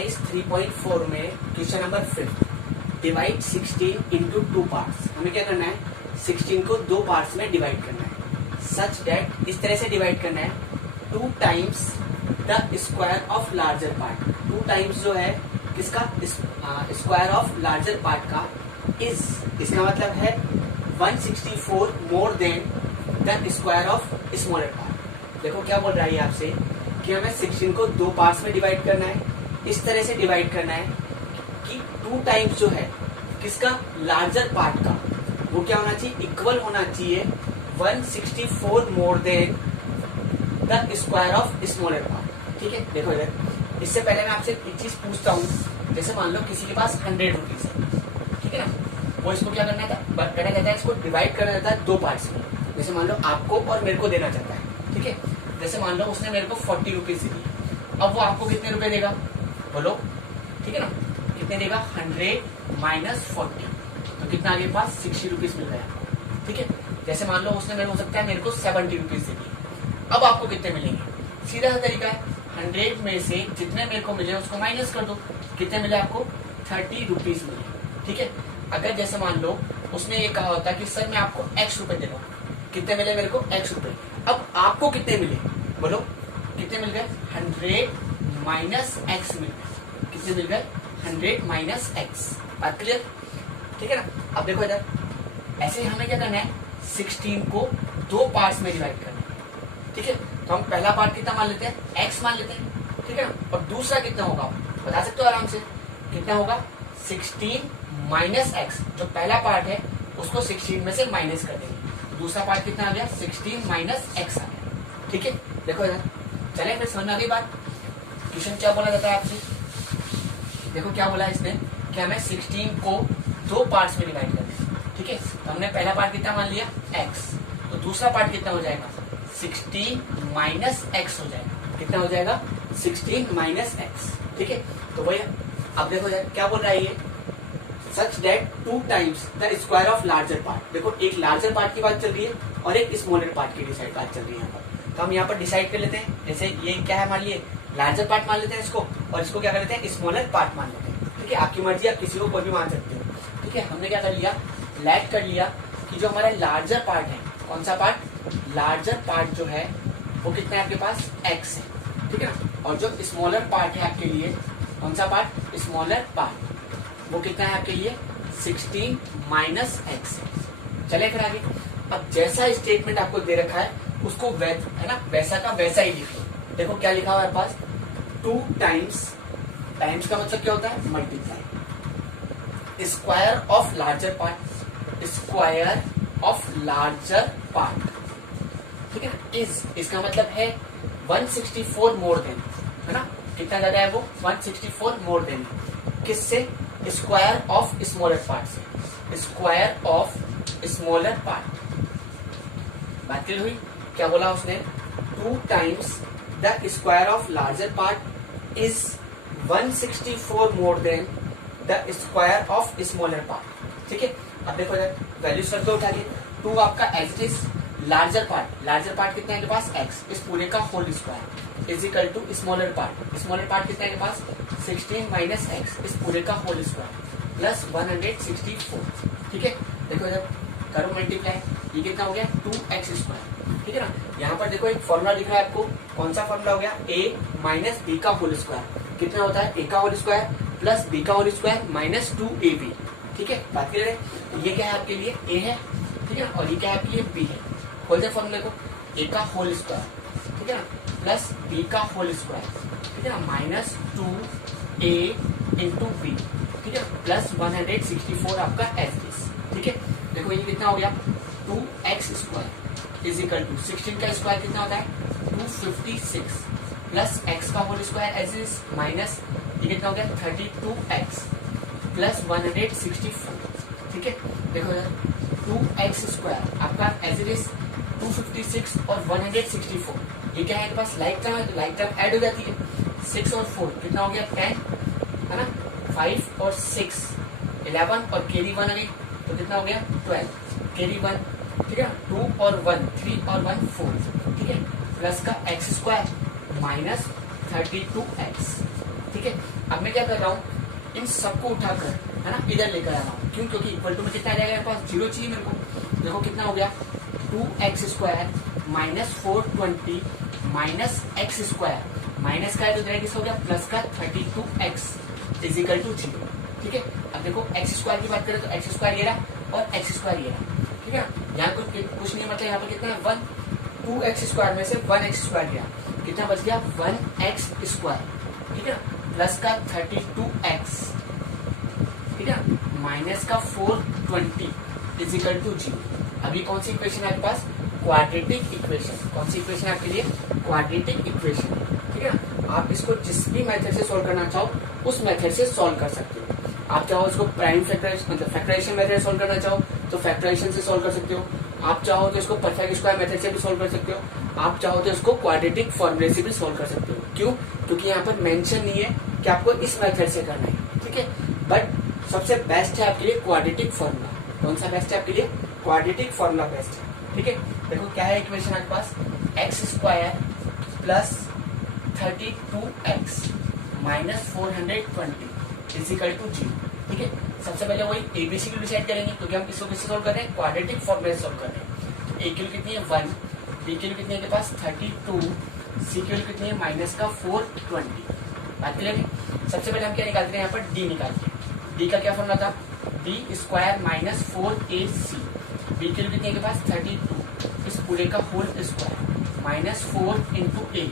Exercise 3.4 में question number 5 divide 16 into 2 parts. हमें क्या करना है, 16 को 2 पार्ट्स में डिवाइड करना है सच दैट, इस तरह से डिवाइड करना है 2 times the square of larger part. 2 times जो है किसका, स्क्वायर ऑफ लार्जर पार्ट का इज, इसका मतलब है 164 more than the square of smaller part. देखो क्या बोल रहा है आपसे कि हमें 16 को 2 पार्ट्स में डिवाइड करना है, इस तरह से डिवाइड करना है कि 2 टाइम्स जो है किसका, लार्जर पार्ट का, वो क्या होना चाहिए, इक्वल होना चाहिए 164 more than the square of smaller part. ठीक है, देखो इधर, इससे पहले मैं आपसे एक चीज पूछता हूँ। जैसे मान लो किसी के पास 100 रुपीज है, ठीक है ना, वो इसको क्या करना था, करना चाहता है, इसको डिवाइड करना चाहता है 2 पार्ट्स में। जैसे मान लो आपको और मेरे को देना चाहता है, ठीक है। जैसे मान लो उसने मेरे को 40 रुपीज दी, अब वो आपको कितने रुपए देगा, बोलो, ठीक है ना, कितने देगा, 100 माइनस 40, तो कितना आगे पास 60 रुपीज मिल रहा है, ठीक है। जैसे मान लो उसने मेरे, हो सकता है मेरे को 70 रुपीज दी, अब आपको कितने मिलेंगे, सीधा सा तरीका है, 100 में से जितने मेरे को मिले उसको माइनस कर दो, कितने मिले आपको, 30 रुपीज मिले, ठीक है। अगर जैसे मान लो उसने ये कहा होता कि सर मैं आपको x रुपए दे रहा हूँ, कितने मिले मेरे को, x रुपए, अब आपको कितने मिले, बोलो कितने मिल गए, 100 माइनस एक्स मिल गए, कितने मिल गए, 100 माइनस एक्स। बात क्लियर, ठीक है ना। अब देखो इधर, ऐसे ही हमें क्या करना है, 16 को 2 पार्ट्स में डिवाइड करना है, ठीक है। तो हम पहला पार्ट कितना मान लेते हैं, x मान लेते हैं, ठीक है ना, और दूसरा कितना होगा बता सकते हो आराम से, कितना होगा, 16 माइनस एक्स। जो पहला पार्ट है उसको 16 में से माइनस कर देंगे, दूसरा पार्ट कितना आ गया, 16 माइनस एक्स आ गया, ठीक है। देखो इधर, चले फिर समझ आ गई बात। क्वेश्चन क्या बोला जाता है आपसे, देखो क्या बोला इसने कि हमें 16 को 2 पार्ट्स में डिवाइड करना है, ठीक है। तो हमने पहला पार्ट कितना मान लिया, x, तो दूसरा पार्ट कितना हो जाएगा, 16 माइनस एक्स हो जाएगा, कितना हो जाएगा, 16 माइनस एक्स, ठीक है। तो वही, अब देखो यार क्या बोल रहा है ये, such that 2 times the square of larger part. देखो एक लार्जर पार्ट की बात चल रही है और एक स्मॉलर पार्ट की डिसाइड बात चल रही है यहाँ पर। तो हम यहाँ पर डिसाइड कर लेते हैं, जैसे ये क्या है, मान लिए लार्जर पार्ट मान लेते हैं इसको, और इसको क्या कर लेते हैं, स्मॉलर पार्ट मान लेते हैं, ठीक है। आपकी मर्जी, आप किसी को कोई भी मान सकते हो, ठीक है। हमने क्या कर लिया, लेट कर लिया कि जो हमारा लार्जर पार्ट है, कौन सा पार्ट, लार्जर पार्ट जो है वो कितना है आपके पास, एक्स है, ठीक है ना। और जो स्मॉलर पार्ट है आपके लिए, कौन सा पार्ट, स्मॉलर पार्ट, वो कितना है आपके लिए, 16 माइनस एक्स है। चले फिर आगे, अब जैसा स्टेटमेंट आपको दे रखा है उसको है ना, वैसा का वैसा ही लिख लो। देखो क्या लिखा हुआ है पास, 2 टाइम्स, टाइम्स का मतलब क्या होता है, multiply, square of larger part, square of larger part, ठीक है ना, इज, इसका मतलब है 164 मोर देन, है ना, कितना ज्यादा है वो, 164 मोर देन, किससे, स्क्वायर ऑफ स्मॉलर पार्ट से, स्क्वायर ऑफ स्मॉलर पार्ट। बात क्लियर हुई, क्या बोला उसने, 2 times the square of larger part is 164 more than the square of smaller part, ठीक है। अब देखो यार, वैल्यूज करके उठा के, 2 आपका as it is, larger part कितना है के पास, x, इस पूरे का whole square is equal to smaller part कितना है के पास, 16 माइनस एक्स, इस पूरे का होल स्क्वायर प्लस 164, ठीक है। देखो इधर करो मल्टीप्लाई, ये कितना हो गया, 2x स्क्वायर, ठीक है ना। यहाँ पर देखो एक फॉर्मूला लिखा है आपको, कौन सा फॉर्मूला हो गया, a माइनस बी का होल स्क्वायर, कितना होता है, a का होल स्क्वायर प्लस b का होल स्क्वायर माइनस 2ab, ठीक है। बात क्लियर है, ये क्या है आपके लिए, a है, ठीक है ना, और ये क्या है आपके लिए b है। खोलते फॉर्मूले को, a का होल स्क्वायर, ठीक है ना, प्लस b का होल स्क्वायर, ठीक है ना, माइनस 2a इंटू बी, ठीक है, प्लस 164 आपका एज दिस, ठीक है। देखो ये कितना हो गया, 2x square is equal to 16 का स्क्वायर कितना होता है, 256 प्लस x का whole square as is minus, ये कितना हो गया, 32x प्लस 164, ठीक है। देखो यार, 2x स्क्वायर आपका एज इट इज 256 और 164, ये क्या है आपके पास, लाइक टर्म है, तो लाइक टर्म ऐड हो जाती है, 6 और 4 कितना हो गया, 10, है ना, 5 और 6 11, और कैरी 1 अभी, तो कितना हो गया, 12, कैरी 1, ठीक है ना, 2 और 1 3 और 1 4, ठीक है, प्लस का x स्क्वायर माइनस 32x, ठीक है। अब अब मैं क्या कर रहा हूँ, इन सबको उठाकर है ना इधर लेकर आ रहा हूँ। क्यों? क्योंकि इक्वल टू में कितना आ जाएगा मेरे पास, 0 चाहिए मेरे को। देखो कितना हो गया, 2x² minus 420 minus x², minus का है तो डायरेक्ट हो गया प्लस का 32x इजिकल टू 0। ठीक है, अब देखो x² की बात करें तो x² ये रहा और x² ये रहा। ठीक है, यहाँ कुछ नहीं, मतलब यहाँ पर कितना है 1, 2x² में से 1x² गया, कितना बच गया 1x²। ठीक है, प्लस का 32x, ठीक है, माइनस का 420 इजिकल टू 0। अभी कौन सी इक्वेशन है आपके पास, क्वाड्रेटिक इक्वेशन। कौन सी इक्वेशन है आपके लिए, क्वाड्रेटिक इक्वेशन। ठीक है, आप इसको जिस भी मेथड से सॉल्व करना चाहो उस मेथड से सॉल्व कर सकते हो। आप चाहो इसको प्राइम फैक्टराइजेशन मतलब फैक्टराइजेशन मेथड से सॉल्व करना चाहो तो फैक्टराइजेशन से सॉल्व कर सकते हो। आप चाहो तो इसको परफेक्ट स्क्वायर मेथड से भी सॉल्व कर सकते हो। आप चाहो तो इसको क्वाड्रेटिक फॉर्मूले से भी सॉल्व कर सकते हो। क्यों? क्योंकि यहाँ पर मेंशन नहीं है कि आपको इस मेथड से करना है। ठीक है, बट सबसे बेस्ट है आपके लिए क्वाड्रेटिक फॉर्मूला। कौन सा बेस्ट है आपके लिए, क्वाड्रेटिक फॉर्मूला बेस्ट है। ठीक है, देखो क्या है इक्वेशन आपके पास, x² plus 32x minus 420 is equal to 0। ठीक है, सबसे पहले वही एबीसी को डिसाइड करेंगे क्योंकि हम किसको किससे सॉल्व कर रहे हैं, क्वाड्रेटिक फॉर्मूला से सॉल्व कर रहे हैं। ए की वैल्यू कितनी है 1, बी की वैल्यू कितनी है के पास 32, सी की वैल्यू कितनी है माइनस का 420। बात करेंगे, सबसे पहले हम क्या निकालते हैं, यहाँ पर डी निकालते हैं। डी का क्या फॉर्मूला था, b² माइनस 4ac। बी की वैल्यू कितनी है के पास 32, इस पूरे का होल स्क्वायर माइनस 4 इंटू ए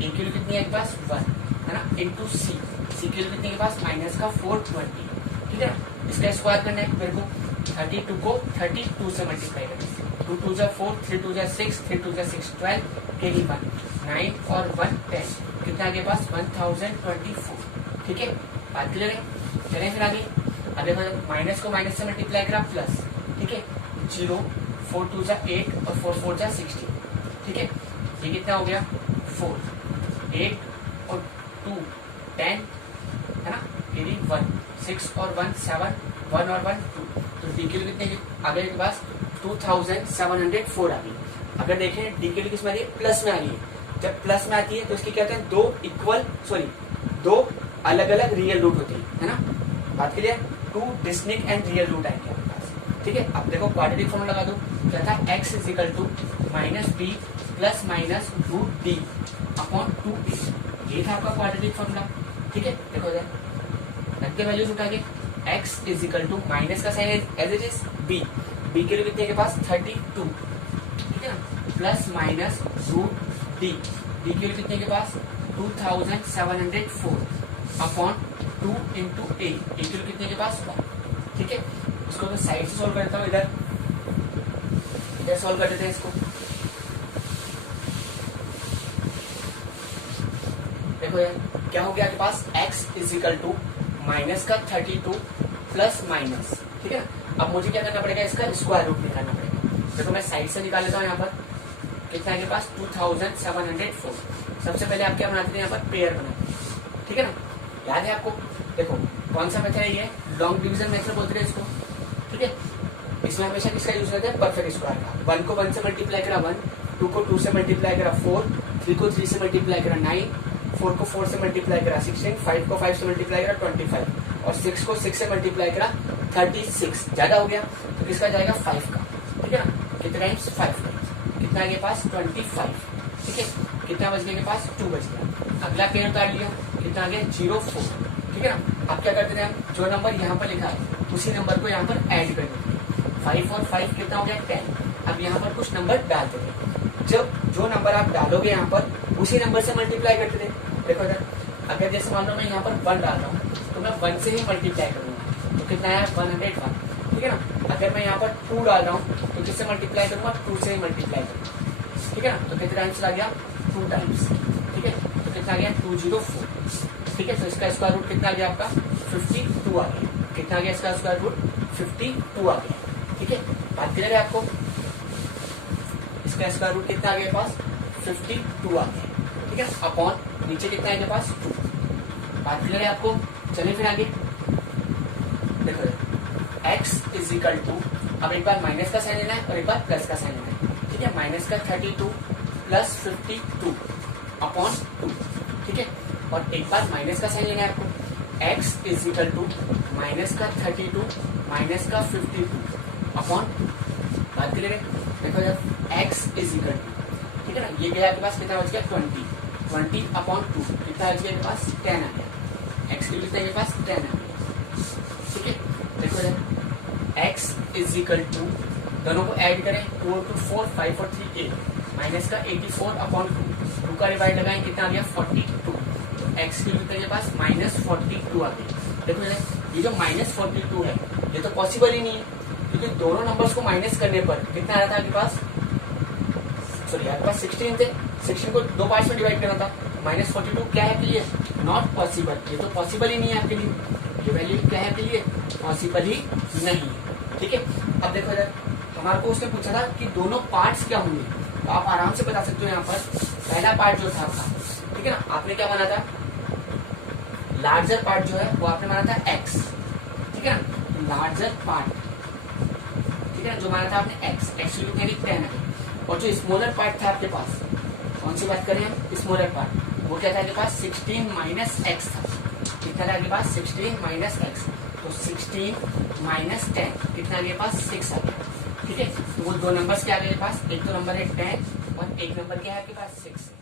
की वैल्यू कितनी है के पास 1 है ना, इंटू सी की वैल्यू कितनी के पास माइनस का 420। ठीक है, इसका स्क्वायर करना है मेरे को, 32 को 32 से मल्टीप्लाई करना, 2 2 4, 3 2 6, 3 2 6 12, कैरी 1 9 और 1 10, कितना आगे पास 1024। ठीक है, बात क्लियर है, चलें फिर आगे। अब देखो माइनस को माइनस से मल्टीप्लाई करा प्लस, ठीक है 0, 4 2 8 और 4 4 16। ठीक है, ये कितना हो गया 4, 8 और 2 10 है ना, कैरी 1 6 और 1 7, 1 और 1 2, तो डी की कितने आगे के पास 2704 आ गई। अगर देखें डी की किस में आ रही है, प्लस में आ रही है। जब प्लस में आती है तो इसकी क्या कहते हैं, दो अलग अलग रियल रूट होती है ना। बात के लिए 2 डिस्टिंक्ट एंड रियल रूट आएंगे आपके पास। ठीक है, अब देखो क्वाड्रेटिक फॉर्मूला लगा दो, क्या था x is equal to minus B plus minus root D upon 2a, ये था आपका क्वाड्रेटिक फॉर्मूला। ठीक है, देखो इधर रखते वैल्यूज उठा के, x इजिकल टू माइनस का sign as it is b के लिए कितने के पास 32, ठीक है ना, प्लस माइनस रूट डी के लिए कितने के पास 2704 अपॉन 2 इंटू ए के लिए कितने के पास 1। ठीक है, इसको मैं साइड से सॉल्व करता हूँ, इधर सॉल्व कर देते हैं इसको। देखो यार क्या हो गया आपके पास, x इजिकल टू माइनस का 32 प्लस माइनस। ठीक है, अब मुझे क्या करना पड़ेगा, इसका स्क्वायर रूट निकालना पड़ेगा। देखो मैं साइड से निकाल लेता हूँ, यहाँ पर कितना है के पास 2704। सबसे पहले आप क्या बनाते थे, यहाँ पर पेयर बनाते हैं। ठीक है ना, याद है आपको, देखो कौन सा मेथड है ये, लॉन्ग डिवीजन मेथड बोलते हैं इसको। ठीक है, इसमें हमेशा किसका यूज करते हैं, परफेक्ट स्क्वायर का। 1 को 1 से मल्टीप्लाई करा 1, 2 को 2 से मल्टीप्लाई करा 4, 3 को 3 से मल्टीप्लाई करा 9, 4 को 4 से मल्टीप्लाई करा 16, 5 को 5 से मल्टीप्लाई करा 25 और 6 को 6 से मल्टीप्लाई करा 36। ज्यादा हो गया तो किसका जाएगा 5 का। ठीक है ना, कितने टाइम्स 5 टाइम्स, कितना आगे पास 25। ठीक है, कितना बच गया के पास 2 बच गया। अगला पेयर उतार लिया, कितना आ गया 0 4। ठीक है ना, अब क्या करते थे हम, जो नंबर यहाँ पर लिखा है उसी नंबर को यहाँ पर ऐड कर देते हैं। 5 और 5 कितना हो गया 10। अब यहाँ पर कुछ नंबर डालते थे, जब जो नंबर आप डालोगे यहाँ पर उसी नंबर से मल्टीप्लाई करते थे। देखो इधर, अगर जैसे मान लो मैं यहाँ पर 1 डाल रहा हूँ तो मैं 1 से ही मल्टीप्लाई करूंगा, तो कितना है 101। ठीक है ना, अगर मैं यहाँ पर 2 डाल रहा हूँ तो किससे मल्टीप्लाई करूंगा, 2 से ही मल्टीप्लाई करूंगा। ठीक है ना, तो कितने टाइम्स आ गया 2 टाइम्स। ठीक है, तो कितना आ गया 204। ठीक है, तो इसका स्क्वायर रूट कितना आ गया आपका 52 आ गया। कितना आ गया इसका स्क्वायर रूट 52 आ गया। ठीक है, बात करेंगे आपको, इसका स्क्वायर रूट कितना आ गया पास 52 आ गया। ठीक है, अपॉन नीचे कितना है पास 2। बात करें आपको, चलिए फिर आगे देखो, x इजिकल टू, अब एक बार माइनस का साइन लेना है और एक बार प्लस का साइन लेना है। ठीक है, माइनस का 32 प्लस 52 अपॉन 2। ठीक है, और एक बार माइनस का साइन लेना है आपको, x is equal to minus का 32 माइनस का 52 अपॉन बात करेंगे। देखो जब x इज इक्वल टू, ठीक है ना, ये गया आपके पास कितना बच गया 20 अपॉन 2 कितना बच गया आपके पास 10 आ गया। x की कितना आपके पास 10 आ गया, ठीक है। देखो जब x इज इक्वल टू, दोनों को ऐड करें 4 to 4 5 और 3 8 माइनस का 84 अपॉन 2 का डिवाइड लगाएं कितना आ गया 42। x की कितना के पास माइनस 42 आ गई। देखो ये जो माइनस 42 है ये तो पॉसिबल ही नहीं है, क्योंकि दोनों नंबर्स को माइनस करने पर कितना आया था आपके पास, सॉरी आपके पास 16 थे, 16 को दो पार्ट्स में डिवाइड करना था। माइनस 42 क्या है आपके लिए, नॉट पॉसिबल, ये तो पॉसिबल ही नहीं है आपके लिए। ये वैल्यू क्या है आपके लिए, पॉसिबल ही नहीं, ठीक है। अब देखो इधर हमारे को उसने पूछा था कि दोनों पार्ट्स क्या होंगे, तो आप आराम से बता सकते हो। यहाँ पर पहला पार्ट जो था आपका, ठीक है ना, आपने क्या माना था, लार्जर पार्ट जो है वो आपने माना था x, ठीक है ना, लार्जर पार्ट, ठीक है ना, जो माना था आपने x की कितनी 10 है। और जो स्मॉलर पार्ट था आपके पास, कौन सी बात करें हम, स्मॉलर पार्ट, वो क्या था आपके पास 16 माइनस एक्स था। कितना था आपके पास 16 माइनस एक्स, तो 16 माइनस 10 कितना आपके पास 6 आ गया, ठीक है। तो वो दो नंबर्स क्या आ गए पास, एक तो नंबर है 10 और एक नंबर क्या है आपके पास 6।